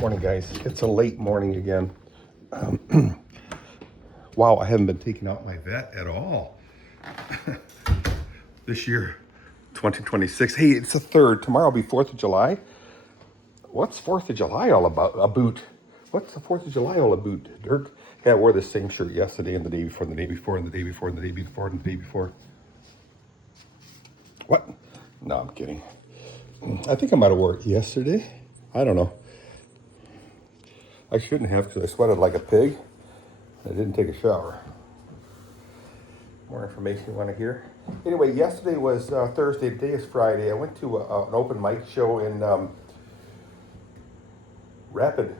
Morning, guys. It's a late morning again. Wow, I haven't been taking out my vet at all this year, 2026. Hey, it's the 3rd. Tomorrow will be 4th of July. What's 4th of July all about? A boot. What's the 4th of July all about, Dirk? Yeah, I wore the same shirt yesterday and the day before and the day before and the day before and the day before and the day before. What? No, I'm kidding. I think I might have wore it yesterday. I don't know. I shouldn't have because I sweated like a pig. I didn't take a shower. More information you want to hear? Anyway, yesterday was Thursday. Today is Friday. I went to an open mic show in Rapid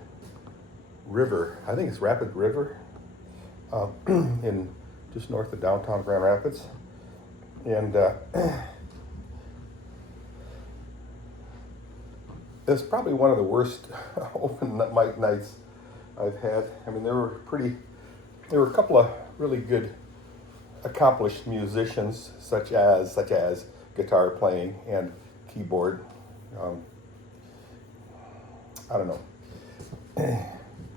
River. I think it's Rapid River in just north of downtown Grand Rapids. And it's probably one of the worst open mic nights I've had. I mean, there were a couple of really good accomplished musicians, such as guitar playing and keyboard. I don't know.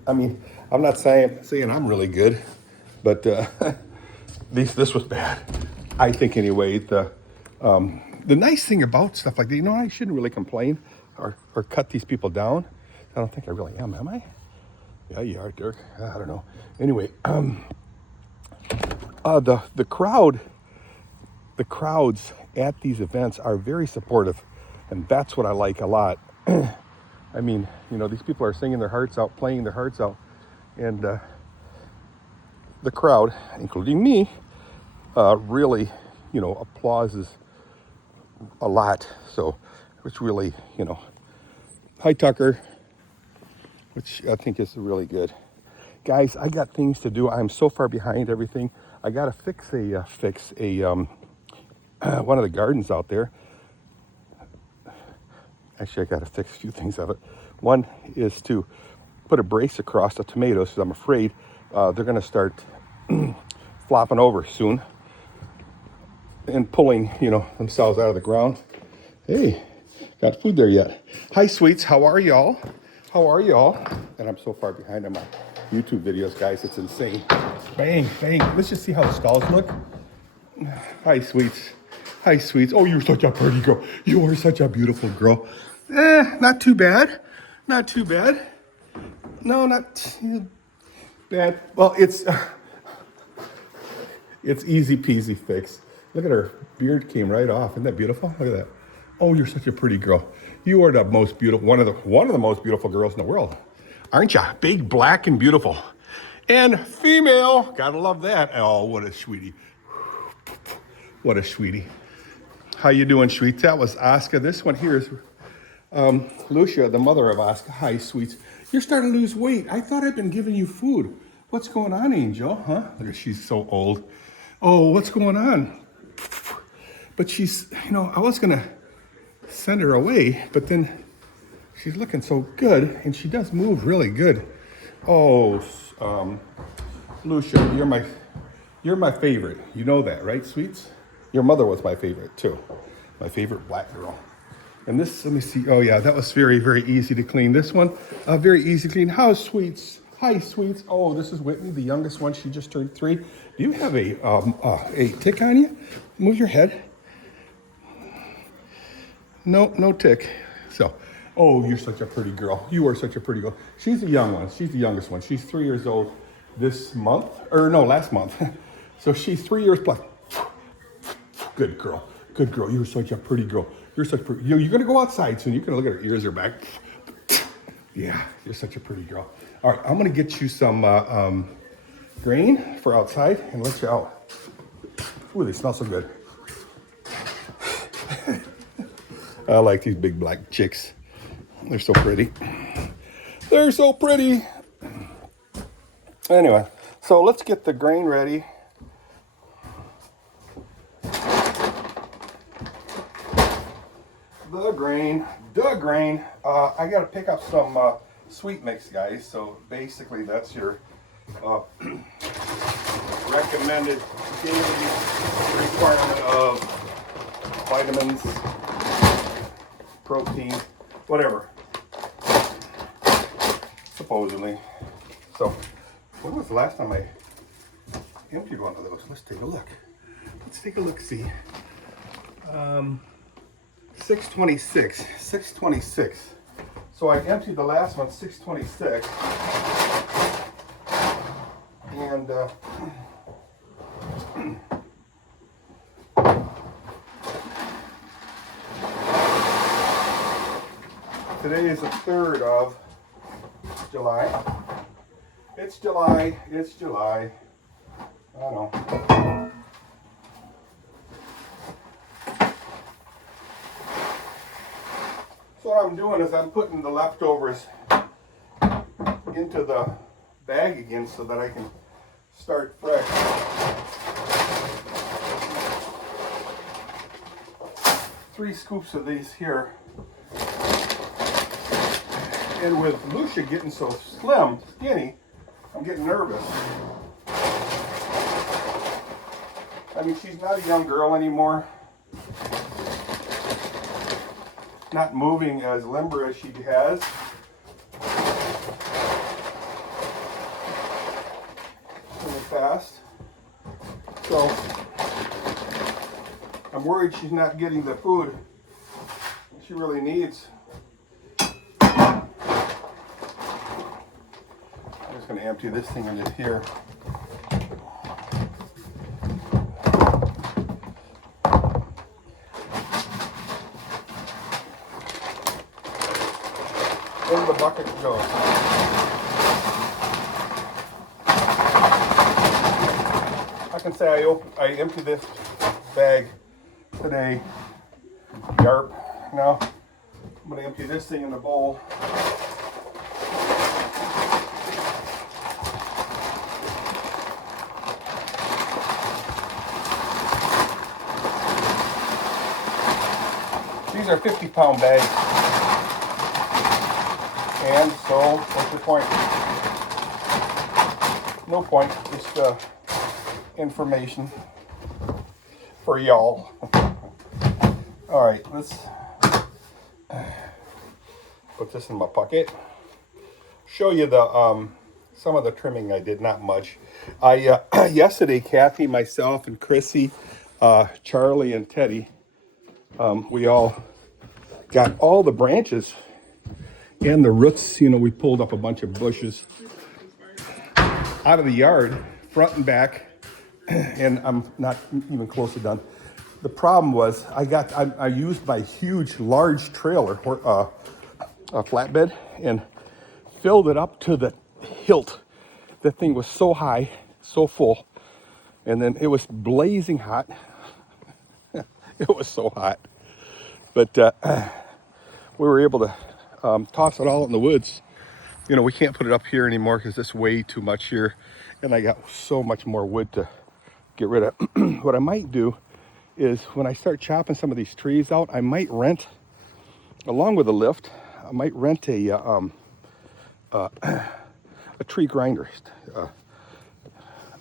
I mean, I'm not saying I'm really good, but this was bad. I think anyway. The nice thing about stuff like that, I shouldn't really complain or cut these people down. I don't think I really am I? Yeah, you are, Dirk. I don't know. Anyway, the crowds at these events are very supportive, and that's what I like a lot. I mean, these people are singing their hearts out, playing their hearts out, and the crowd, including me, really, applauses a lot. So it's really, hi Tucker, which I think is really good. Guys, I got things to do. I'm so far behind everything. I got to fix one of the gardens out there. Actually, I got to fix a few things of it. One is to put a brace across the tomatoes because I'm afraid they're going to start flopping over soon and pulling, themselves out of the ground. Hey, got food there yet? Hi, sweets. How are y'all? How are y'all? And I'm so far behind on my YouTube videos, guys. It's insane. Bang, bang. Let's just see how the stalls look. Hi, sweets. Hi, sweets. Oh, you're such a pretty girl. You are such a beautiful girl. Not too bad. Not too bad. No, not too bad. Well, it's easy peasy fix. Look at her beard came right off. Isn't that beautiful? Look at that. Oh, you're such a pretty girl. You are the most beautiful, one of the most beautiful girls in the world, aren't ya? Big, black, and beautiful, and female. Gotta love that. Oh, what a sweetie. What a sweetie. How you doing, sweets? That was Oscar. This one here is Lucia, the mother of Oscar. Hi, sweets. You're starting to lose weight. I thought I'd been giving you food. What's going on, Angel? Huh? Look at, she's so old. Oh, what's going on? But she's, I was gonna send her away, but then she's looking so good, and she does move really good. Oh, Lucia, you're my favorite. You know that, right, sweets? Your mother was my favorite too. My favorite black girl. And this, let me see. Oh yeah, that was very, very easy to clean. This one, very easy to clean. How sweets? Hi, sweets. Oh, this is Whitney, the youngest one. She just turned 3. Do you have a tick on you? Move your head. No tick. So, oh, you're such a pretty girl. You are such a pretty girl. She's the young one. She's the youngest one. She's 3 years old this month, or no, last month. So she's 3 years plus. Good girl. Good girl. You're such a pretty girl. You're such a pretty. You're gonna go outside soon. You can look at her ears are back. Yeah, you're such a pretty girl. All right, I'm gonna get you some grain for outside and let you out. Ooh, they smell so good. I like these big black chicks. They're so pretty. They're so pretty. Anyway, so let's get the grain ready. The grain. I gotta pick up some sweet mix, guys. So basically that's your recommended daily requirement of vitamins, protein, whatever. supposedly. So, when was the last time I emptied one of those? Let's take a look. Let's take a look, see. 626. 626. So I emptied the last one, 626. And today is the 3rd of July. It's July. It's July. I know. So what I'm doing is I'm putting the leftovers into the bag again so that I can start fresh. Three scoops of these here. And with Lucia getting so skinny, I'm getting nervous. I mean, she's not a young girl anymore. Not moving as limber as she has. Really fast. So, I'm worried she's not getting the food she really needs. I'm just going to empty this thing into here. Where the bucket goes. I can say I emptied this bag today. Yarp. Now I'm going to empty this thing in the bowl. These are 50-pound bags. And so, what's the point? No point, just information for y'all. All right, let's put this in my pocket. Show you the some of the trimming I did, not much. I yesterday, Kathy, myself, and Chrissy, Charlie, and Teddy, we all got all the branches and the roots. You know, we pulled up a bunch of bushes out of the yard, front and back, and I'm not even close to done. The problem was I used my huge, large trailer, a flatbed, and filled it up to the hilt. That thing was so high, so full, and then it was blazing hot. It was so hot, but we were able to toss it all in the woods. You know, we can't put it up here anymore because it's way too much here, and I got so much more wood to get rid of. What I might do is when I start chopping some of these trees out, I might rent, along with a lift, I might rent a tree grinder,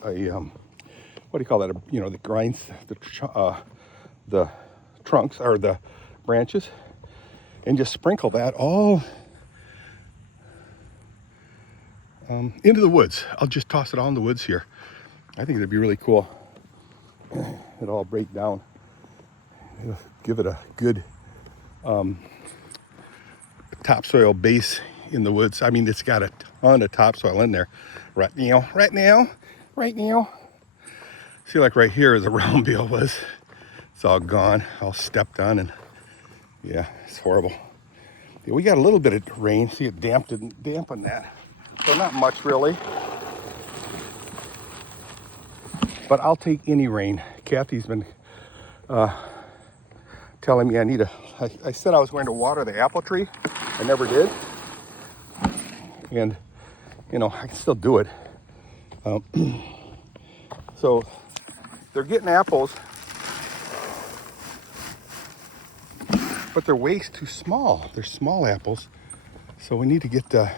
what do you call that? You know, that grinds the trunks or the branches, and just sprinkle that all into the woods. I'll just toss it all in the woods here. I think it'd be really cool. It'll all break down. It'll give it a good topsoil base in the woods. I mean, it's got a ton of topsoil in there right now. See, like right here, the round bale was. It's all gone, all stepped on, and yeah, it's horrible. Yeah, we got a little bit of rain. See, it dampened that. So not much really. But I'll take any rain. Kathy's been telling me I said I was going to water the apple tree. I never did. And, you know, I can still do it. So they're getting apples, but they're way too small. They're small apples. So we need to get the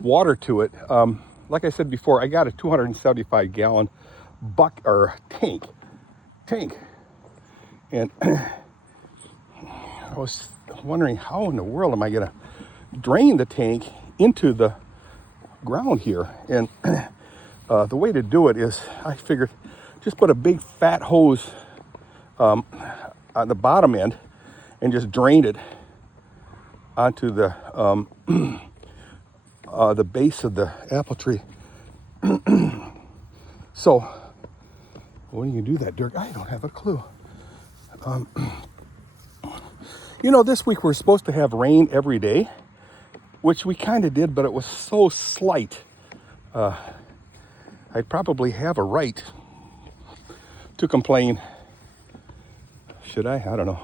water to it. Like I said before, I got a 275-gallon tank, and I was wondering how in the world am I gonna drain the tank into the ground here? And the way to do it is, I figured, just put a big fat hose on the bottom end and just drain it onto the base of the apple tree. So when you do that, Dirk, I don't have a clue. You know, this week we're supposed to have rain every day, which we kind of did, but it was so slight. I'd probably have a right to complain. Should I? I don't know.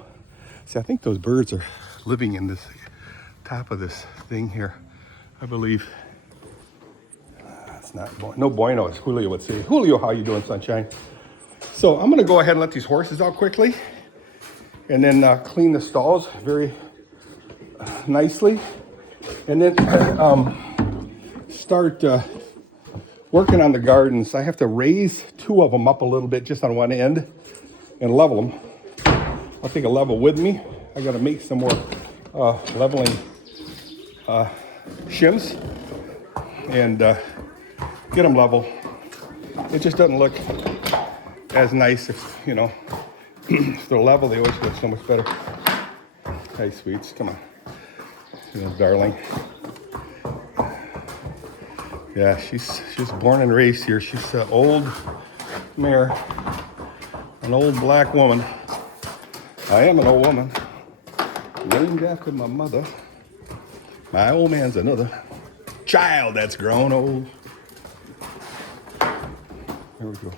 See, I think those birds are living in this top of this thing here, I believe. It's not no bueno, as Julio would say. Julio, how you doing, sunshine? So I'm gonna go ahead and let these horses out quickly, and then clean the stalls very nicely, and then start working on the gardens. I have to raise 2 of them up a little bit just on one end and level them. I'll take a level with me. I gotta make some more leveling shims and get them level. It just doesn't look as nice if, you know, if they're level, they always look so much better. Hey, sweets, come on. You know, darling. Yeah, she's born and raised here. She's an old mare, an old black woman. I am an old woman, named after my mother. My old man's another child that's grown old. There we go.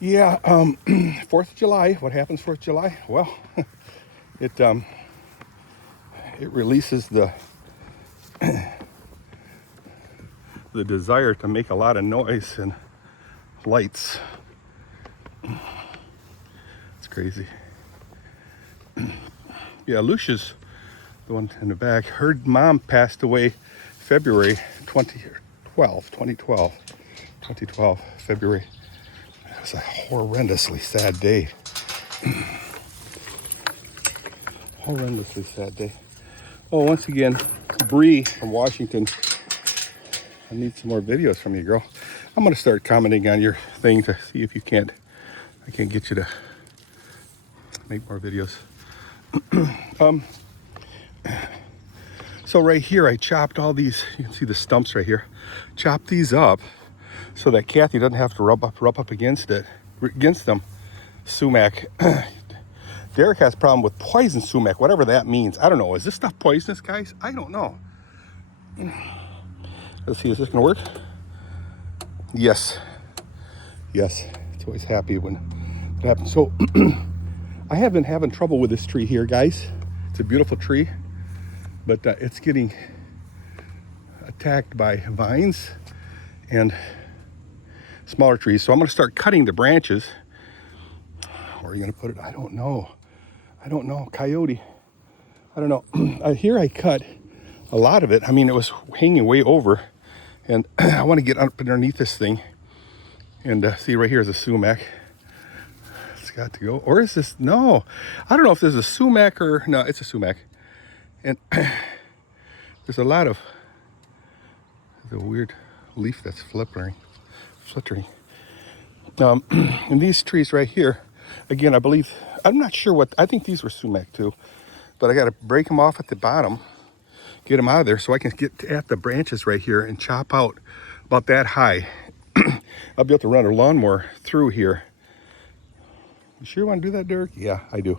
Yeah, 4th of July, what happens 4th of July? Well, it releases the desire to make a lot of noise and lights. It's crazy. Yeah, Lucia's the one in the back. Her mom passed away February 2012, February. It was a horrendously sad day. Horrendously sad day. Oh, once again, Bree from Washington. I need some more videos from you, girl. I'm gonna start commenting on your thing to see if I can't get you to make more videos. So right here, I chopped all these. You can see the stumps right here. Chopped these up so that Kathy doesn't have to rub up against them. Sumac. Derek has a problem with poison sumac, whatever that means. I don't know. Is this stuff poisonous, guys? I don't know. Let's see, is this gonna work? Yes. Yes. It's always happy when it happens. So I have been having trouble with this tree here, guys. It's a beautiful tree, but it's getting attacked by vines and smaller trees. So I'm gonna start cutting the branches. Where are you gonna put it? I don't know. Coyote. I don't know. Here I cut a lot of it. I mean, it was hanging way over, and I want to get up underneath this thing and see, right here is a sumac. It's got to go. Or is this? No, I don't know if this is a sumac or no. It's a sumac, and there's a lot of the weird leaf that's flittering. And these trees right here, again, I believe, I'm not sure what, I think these were sumac too, but I got to break them off at the bottom, get them out of there so I can get at the branches right here and chop out about that high. I'll be able to run a lawnmower through here. You sure you want to do that, Dirk? Yeah, I do.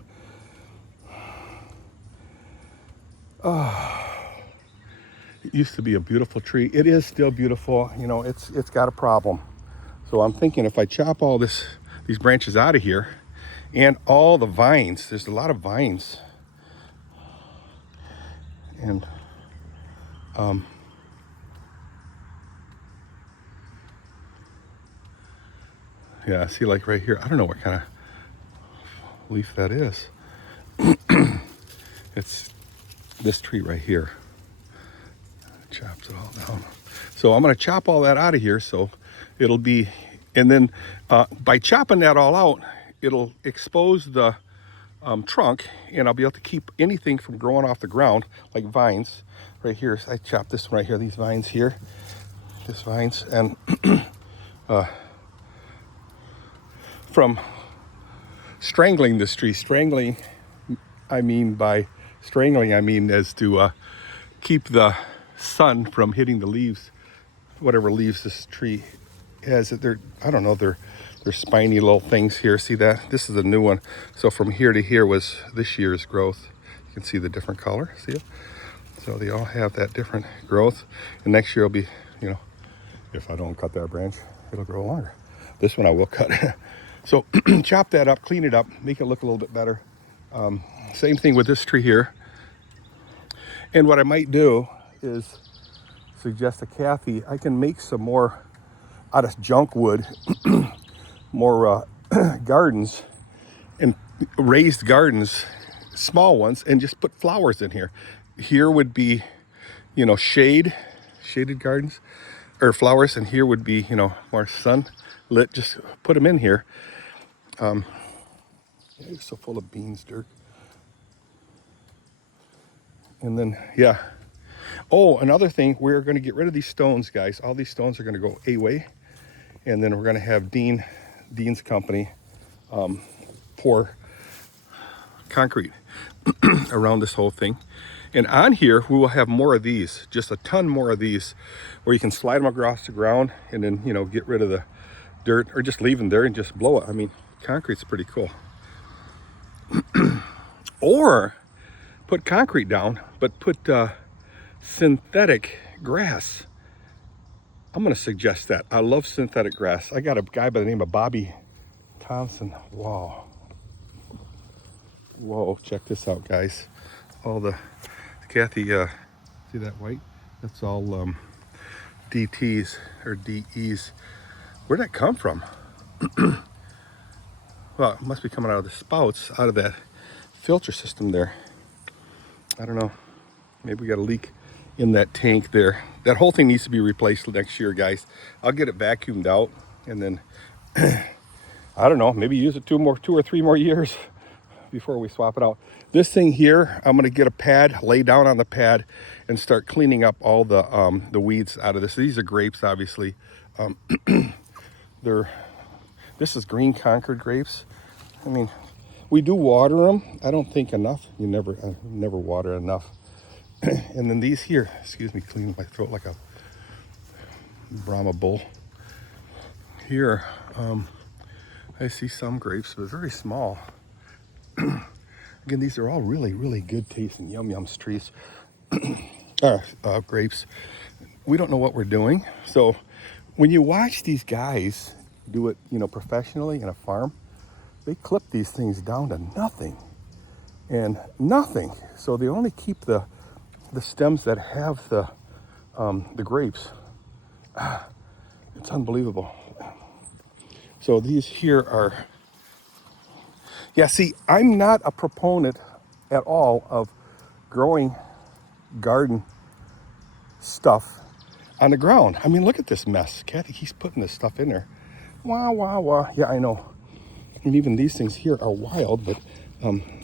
It used to be a beautiful tree. It is still beautiful. You know, it's got a problem. So I'm thinking if I chop all these branches out of here and all the vines, there's a lot of vines. And yeah, see, like right here, I don't know what kind of leaf that is. It's this tree right here. Chops it all down. So I'm going to chop all that out of here so it'll be And then by chopping that all out, it'll expose the trunk, and I'll be able to keep anything from growing off the ground, like vines. Right here, I chopped this one right here, these vines here, these vines, and from strangling this tree. Strangling, I mean by strangling, I mean as to keep the sun from hitting the leaves, whatever leaves this tree has. They're, I don't know, they're spiny little things here. See that? This is a new one. So from here to here was this year's growth. You can see the different color. See it? So they all have that different growth. And next year will be, you know, if I don't cut that branch, it'll grow longer. This one I will cut. So chop that up, clean it up, make it look a little bit better. Same thing with this tree here. And what I might do is suggest to Kathy, I can make some more out of junk wood, more gardens, and raised gardens, small ones, and just put flowers in here. Here would be, you know, shaded gardens or flowers, and here would be, you know, more sunlit. Just put them in here. You're so full of beans, Dirk. And then, yeah. Oh, another thing, we're going to get rid of these stones, guys. All these stones are going to go away, and then we're going to have Dean's company pour concrete around this whole thing. And on here, we will have more of these, just a ton more of these, where you can slide them across the ground and then, you know, get rid of the dirt, or just leave them there and just blow it. I mean, concrete's pretty cool. Or put concrete down, but put synthetic grass. I'm going to suggest that. I love synthetic grass. I got a guy by the name of Bobby Thompson. Wow. Whoa, check this out, guys. All the, Kathy, see that white? That's all DTs or DEs. Where'd that come from? Well, it must be coming out of the spouts, out of that filter system there. I don't know. Maybe we got a leak in that tank there. That whole thing needs to be replaced next year, guys. I'll get it vacuumed out, and then I don't know, maybe use it 2 or 3 more years before we swap it out. This thing here, I'm gonna get a pad, lay down on the pad, and start cleaning up all the weeds out of this. These are grapes, obviously. This is green Concord grapes. I mean, we do water them. I don't think enough. I never water enough. And then these here, excuse me, cleaning my throat like a Brahma bull. Here, I see some grapes, but very small. Again, these are all really, really good tasting yum trees. Grapes. We don't know what we're doing. So when you watch these guys do it, you know, professionally in a farm, they clip these things down to nothing and nothing. So they only keep the stems that have the grapes. It's unbelievable. So these here are, yeah, see, I'm not a proponent at all of growing garden stuff on the ground. I mean, look at this mess. Kathy keeps putting this stuff in there. Wah, wah, wah. Yeah, I know. And even these things here are wild, but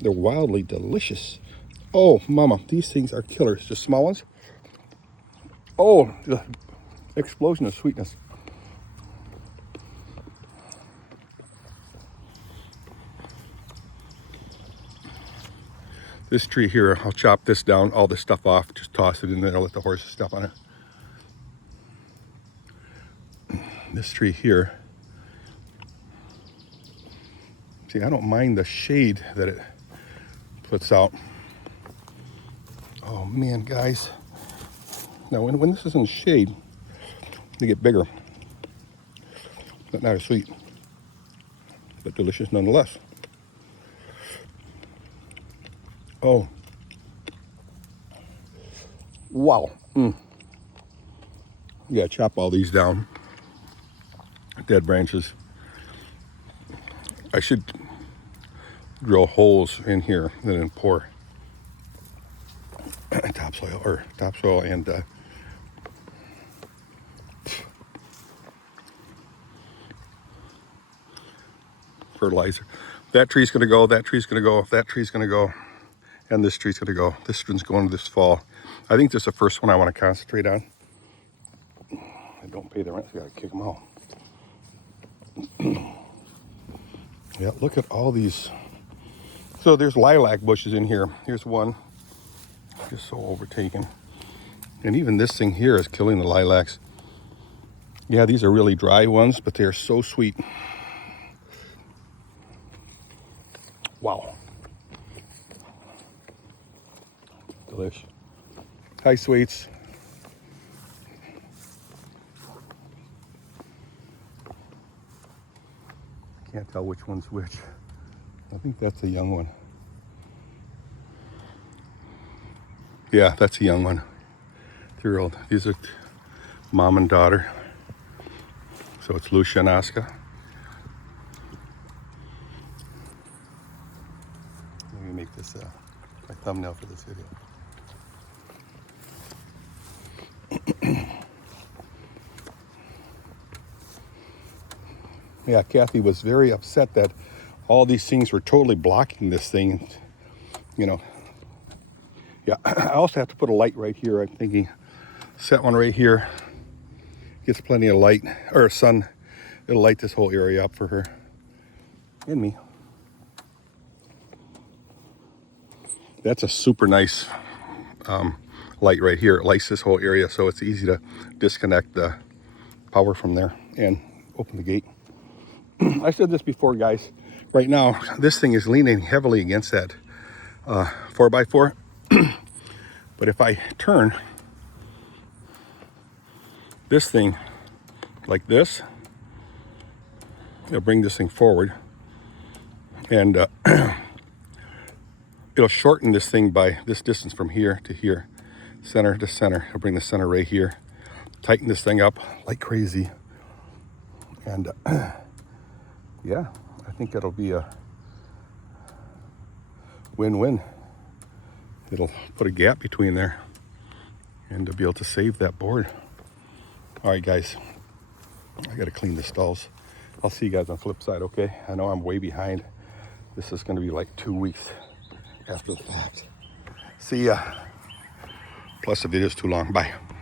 they're wildly delicious. Oh, mama, these things are killers. Just small ones. Oh, the explosion of sweetness. This tree here, I'll chop this down, all this stuff off, just toss it in there, let the horses step on it. This tree here, see, I don't mind the shade that it puts out. Oh man, guys. Now when this is in shade, they get bigger. But not as sweet, but delicious nonetheless. Oh. Wow. Yeah, chop all these down. Dead branches. I should drill holes in here and then pour topsoil and fertilizer. That tree's gonna go, that tree's gonna go, that tree's gonna go, and this tree's gonna go. This one's going this fall. I think this is the first one I want to concentrate on. I don't pay the rent, so I gotta kick them out. Yeah, look at all these. So there's lilac bushes in here. Here's one, just so overtaken. And even this thing here is killing the lilacs. Yeah, these are really dry ones, but they're so sweet. Wow. Delish. Hi, sweets. Can't tell which one's which. I think that's a young one. Yeah, that's a young one. 2-year-old. These are mom and daughter. So it's Lucia and Oscar. Let me make this my thumbnail for this video. Yeah, Kathy was very upset that all these things were totally blocking this thing. You know, yeah, I also have to put a light right here. I'm thinking set one right here. Gets plenty of light, or sun. It'll light this whole area up for her and me. That's a super nice light right here. It lights this whole area, so it's easy to disconnect the power from there and open the gate. I said this before, guys. Right now, this thing is leaning heavily against that 4x4. But if I turn this thing like this, it'll bring this thing forward, and it'll shorten this thing by this distance from here to here, center to center. It'll bring the center right here, tighten this thing up like crazy, and yeah, I think that'll be a win-win. It'll put a gap between there and to be able to save that board. All right, guys, I gotta clean the stalls. I'll see you guys on the flip side, okay? I know I'm way behind. This is gonna be like 2 weeks after the fact. See ya. Plus the video's too long. Bye.